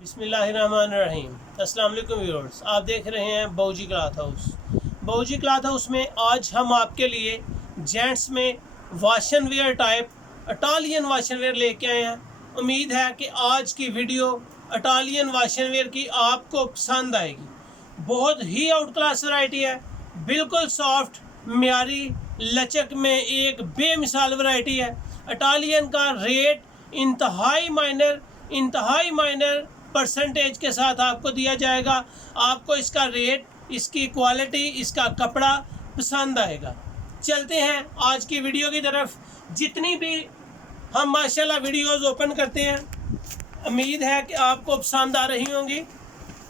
बिस्मिल्लाहिर्रहमानिर्रहीम। अस्सलाम वालेकुम व्यूअर्स, आप देख रहे हैं Bauji cloth house. Bauji cloth house में आज हम आपके लिए जेंट्स में wash and wear type Italian wash and wear लेके आए हैं। उम्मीद है कि आज की वीडियो इटालियन वाशन वेयर की आपको पसंद आएगी। बहुत ही आउट क्लास वैरायटी है, बिल्कुल सॉफ्ट, म्यारी, लचक में एक बेमिसाल वैरायटी है। इटालियन का रेट इंतहाई माइनर परसेंटेज के साथ आपको दिया जाएगा। आपको इसका रेट, इसकी क्वालिटी, इसका कपड़ा पसंद आएगा। चलते हैं आज की वीडियो की तरफ। जितनी भी हम माशाल्लाह वीडियोस ओपन करते हैं, उम्मीद है कि आपको पसंद आ रही होंगी।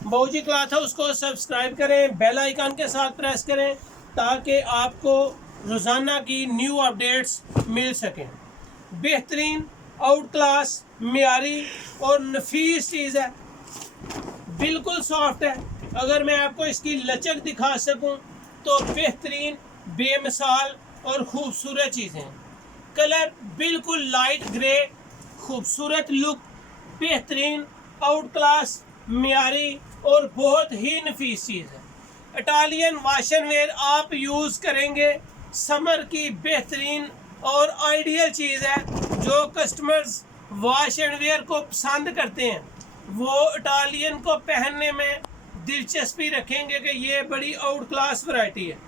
बाऊजी क्लॉथ हाउस को सब्सक्राइब करें, बेल आइकन के साथ प्रेस करें ताकि आपको रोज़ाना की न्यू अपडेट्स मिल सकें। बेहतरीन, आउट क्लास, म्यारी और नफीस चीज़ है, बिल्कुल सॉफ्ट है। अगर मैं आपको इसकी लचक दिखा सकूं तो बेहतरीन, बेमिसाल और ख़ूबसूरत चीज़ें हैं। कलर बिल्कुल लाइट ग्रे, खूबसूरत लुक, बेहतरीन, आउट क्लास, म्यारी और बहुत ही नफीस चीज़ है। इटालियन वाशन वेयर आप यूज़ करेंगे, समर की बेहतरीन और आइडियल चीज़ है। जो कस्टमर्स वॉश एंड वेयर को पसंद करते हैं वो इटालियन को पहनने में दिलचस्पी रखेंगे कि ये बड़ी आउट क्लास वैरायटी है।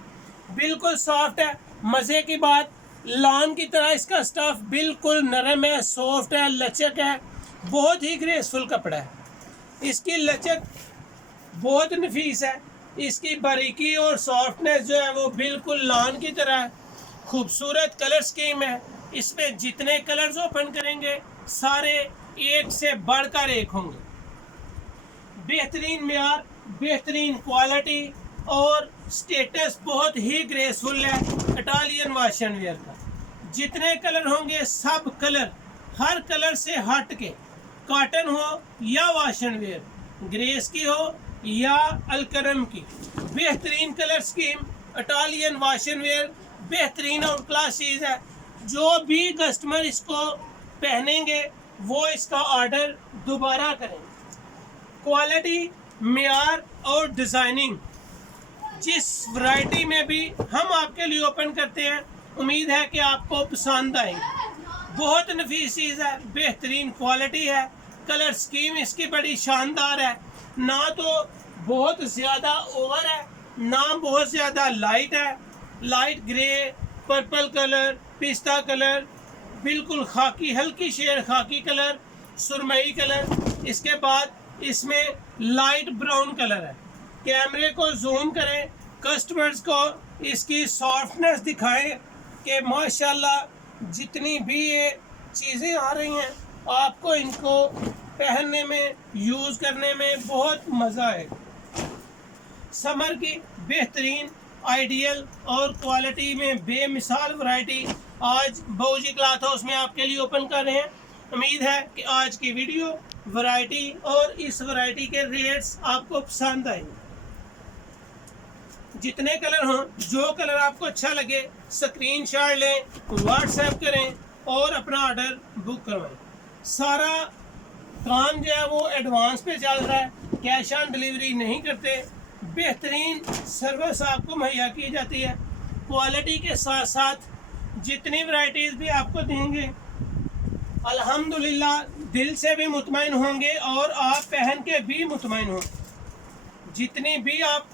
बिल्कुल सॉफ्ट है। मज़े की बात, लॉन की तरह इसका स्टफ़ बिल्कुल नरम है, सॉफ्ट है, लचक है, बहुत ही ग्रेसफुल कपड़ा है। इसकी लचक बहुत नफीस है, इसकी बारीकी और सॉफ्टनेस जो है वो बिल्कुल लॉन की तरह है। खूबसूरत कलर स्कीम है। इसमें जितने कलर्स ओपन करेंगे सारे एक से बढ़कर एक होंगे। बेहतरीन म्यार, बेहतरीन क्वालिटी और स्टेटस बहुत ही ग्रेसफुल है इटालियन वाशन वेयर का। जितने कलर होंगे सब कलर, हर कलर से हट के, कॉटन हो या वाशन वेयर, ग्रेस की हो या अलकरम की, बेहतरीन colour scheme, Italian wash and wear बेहतरीन और क्लास चीज़ है। जो भी कस्टमर इसको पहनेंगे वो इसका ऑर्डर दोबारा करेंगे। क्वालिटी, म्यार और डिज़ाइनिंग जिस वैरायटी में भी हम आपके लिए ओपन करते हैं, उम्मीद है कि आपको पसंद आएगी। बहुत नफीस चीज़ है, बेहतरीन क्वालिटी है। कलर स्कीम इसकी बड़ी शानदार है, ना तो बहुत ज़्यादा ओवर है ना बहुत ज़्यादा लाइट है। लाइट ग्रे, पर्पल कलर, पिस्ता कलर, बिल्कुल खाकी, हल्की शेड खाकी कलर, सुरमई कलर। इसके बाद इसमें लाइट ब्राउन कलर है। कैमरे को जूम करें, कस्टमर्स को इसकी सॉफ्टनेस दिखाएं कि माशाल्लाह जितनी भी ये चीज़ें आ रही हैं आपको इनको पहनने में, यूज़ करने में बहुत मज़ा आएगा। समर की बेहतरीन, आइडियल और क्वालिटी में बेमिसाल वैरायटी आज बाऊजी क्लॉथ हाउस में आपके लिए ओपन कर रहे हैं। उम्मीद है कि आज की वीडियो, वैरायटी और इस वैरायटी के रेट्स आपको पसंद आएंगे। जितने कलर हों, जो कलर आपको अच्छा लगे, स्क्रीनशॉट लें, व्हाट्सएप करें और अपना ऑर्डर बुक करवाएं। सारा काम जो है वो एडवांस पे चल रहा है, कैश ऑन डिलीवरी नहीं करते। बेहतरीन सर्विस आपको मुहैया की जाती है। क्वालिटी के साथ साथ जितनी वैरायटीज़ भी आपको देंगे अल्हम्दुलिल्लाह दिल से भी मुतमईन होंगे और आप पहन के भी मुतमईन होंगे। जितनी भी आप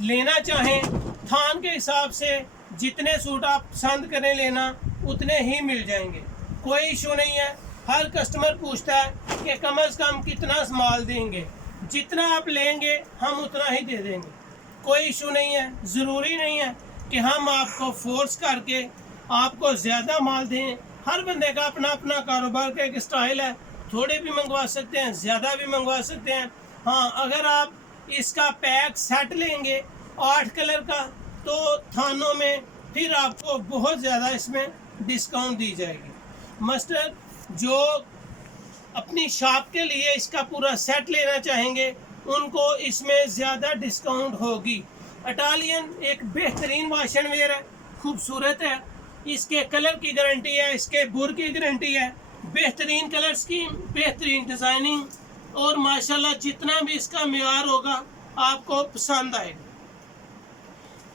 लेना चाहें, थान के हिसाब से जितने सूट आप पसंद करें लेना, उतने ही मिल जाएंगे। कोई इशू नहीं है। हर कस्टमर पूछता है कि कम से कम कितना माल देंगे। जितना आप लेंगे हम उतना ही दे देंगे, कोई इशू नहीं है। ज़रूरी नहीं है कि हम आपको फोर्स करके आपको ज़्यादा माल दें। हर बंदे का अपना अपना कारोबार का एक स्टाइल है, थोड़े भी मंगवा सकते हैं, ज़्यादा भी मंगवा सकते हैं। हाँ, अगर आप इसका पैक सेट लेंगे 8 कलर का तो थानों में फिर आपको बहुत ज़्यादा इसमें डिस्काउंट दी जाएगी। मस्टर जो अपनी शॉप के लिए इसका पूरा सेट लेना चाहेंगे उनको इसमें ज़्यादा डिस्काउंट होगी। इटालियन एक बेहतरीन वाशन वेयर है, खूबसूरत है। इसके कलर की गारंटी है, इसके बुर की गारंटी है। बेहतरीन कलर स्कीम, बेहतरीन डिज़ाइनिंग, और माशाल्लाह जितना भी इसका मियार होगा आपको पसंद आएगा।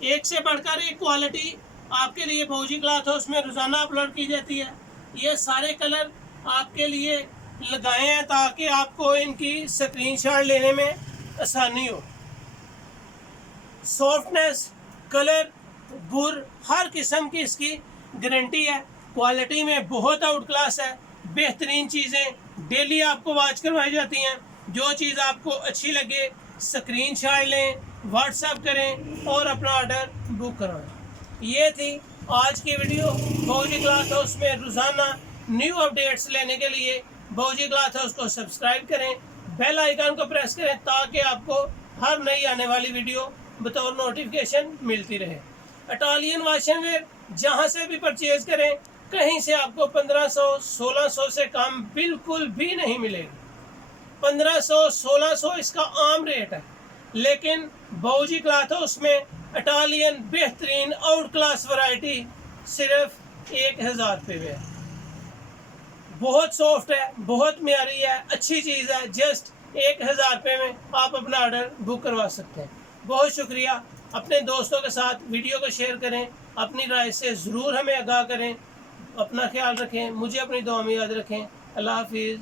एक से बढ़कर एक क्वालिटी आपके लिए फौजी क्लॉथ हाउस में रोज़ाना अपलोड की जाती है। ये सारे कलर आपके लिए लगाए हैं ताकि आपको इनकी स्क्रीनशॉट लेने में आसानी हो। सॉफ्टनेस, कलर, बुर, हर किस्म की इसकी गारंटी है। क्वालिटी में बहुत आउट क्लास है। बेहतरीन चीज़ें डेली आपको वॉच करवाई जाती हैं। जो चीज़ आपको अच्छी लगे स्क्रीनशॉट लें, व्हाट्सएप करें और अपना ऑर्डर बुक करवाएं। ये थी आज की वीडियो। फौजी क्लॉथ हाउस में रोज़ाना न्यू अपडेट्स लेने के लिए फौजी क्लॉथ हाउस को सब्सक्राइब करें, बेल आइकन को प्रेस करें ताकि आपको हर नई आने वाली वीडियो बतौर नोटिफिकेशन मिलती रहे। इटालियन वाशिंग वेयर जहाँ से भी परचेज करें, कहीं से आपको 1500-1600 से कम बिल्कुल भी नहीं मिलेगी। 1500-1600 इसका आम रेट है, लेकिन फौजी क्लॉथ हाउस में इटालियन बेहतरीन आउट क्लास वैरायटी सिर्फ 1000 रुपये में है। बहुत सॉफ्ट है, बहुत म्यारी है, अच्छी चीज़ है। जस्ट 1000 रुपये में आप अपना ऑर्डर बुक करवा सकते हैं। बहुत शुक्रिया। अपने दोस्तों के साथ वीडियो को शेयर करें, अपनी राय से ज़रूर हमें आगाह करें। अपना ख्याल रखें, मुझे अपनी दुआ में याद रखें। अल्लाह हाफिज़।